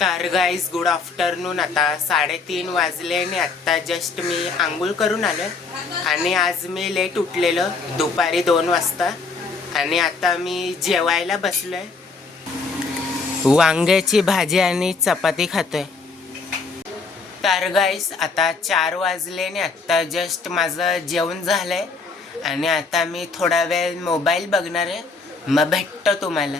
तर guys good afternoon. आता 3:30 वाजले आणि आत्ता जस्ट मी आंघोळ करून आलो आणि आज मी लेट उठलेलो दुपारी 2 वाजता आणि आता मी जेवायला बसलोय. वांग्याची भाजी आणि चपाती खातोय. तर गाईस आता 4 वाजले आणि आत्ता जस्ट माझं जेवण झालंय आणि आता मी थोडा वेळ मोबाईल बघणार आहे. मग भेटतो तुम्हाला.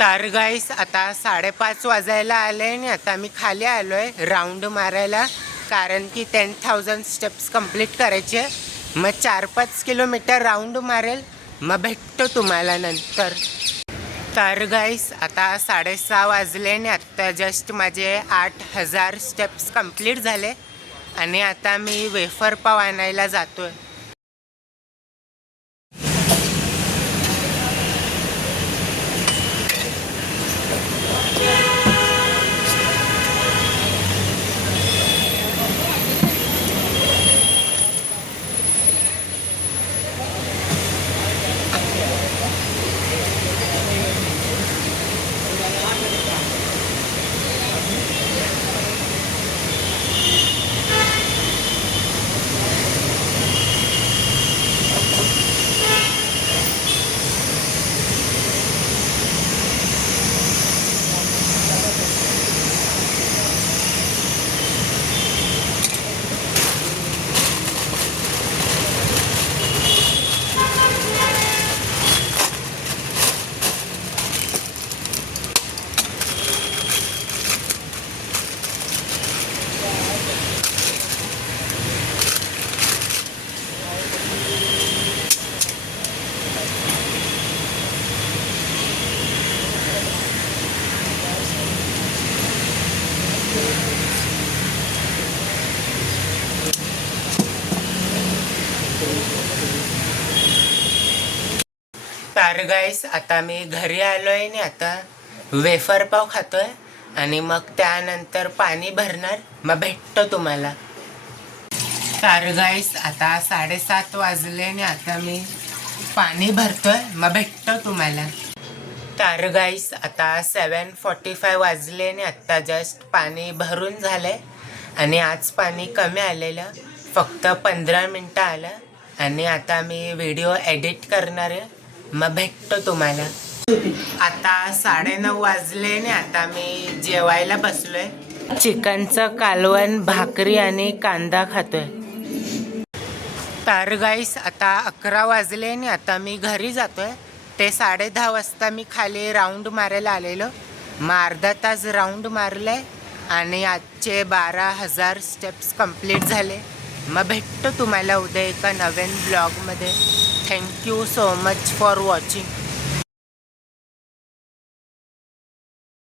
तर गाईस आता 5:30 वाजायला आले आणि आता मी खाली आलोय राऊंड मारायला, कारण की 10,000 स्टेप्स कंप्लीट करायचे. मग 4-5 किलोमीटर राऊंड मारेल. मग भेटतो तुम्हाला नंतर. तर गाईस आता 6:30 वाजले आणि आत्ता जस्ट माझे 8,000 स्टेप्स कंप्लीट झाले आणि आता मी वेफर पाव आणायला जातोय. तर गाईस आता मी घरी आलोय आणि आता वेफर पाव खातोय आणि मग त्यानंतर पाणी भरणार. मग भेटतो तुम्हाला. तर गाईस आता 7:30 वाजले आणि आता मी पाणी भरतोय. मग भेटतो तुम्हाला. तर गाईस आता 7:45 वाजले आणि आत्ता जस्ट पाणी भरून झालंय आणि आज पाणी कमी आलेलं, फक्त 15 मिनटं आलं आणि आता मी व्हिडिओ एडिट करणार आहे. मग भेटतो तुम्हाला. आता 9:30 वाजले आणि आता मी जेवायला बसलोय. चिकनचं कालवण, भाकरी आणि कांदा खातोय. तर गाईस आता 11 वाजले आणि आता मी घरी जातोय. ते 10:30 वाजता मी खाली राऊंड मारायला आलेलो. मग अर्धा तास राऊंड मारलंय आणि आजचे 12,000 स्टेप्स कंप्लीट झाले. मग भेटतो तुम्हाला उद्या एका नवीन ब्लॉगमध्ये. Thank you so much for watching.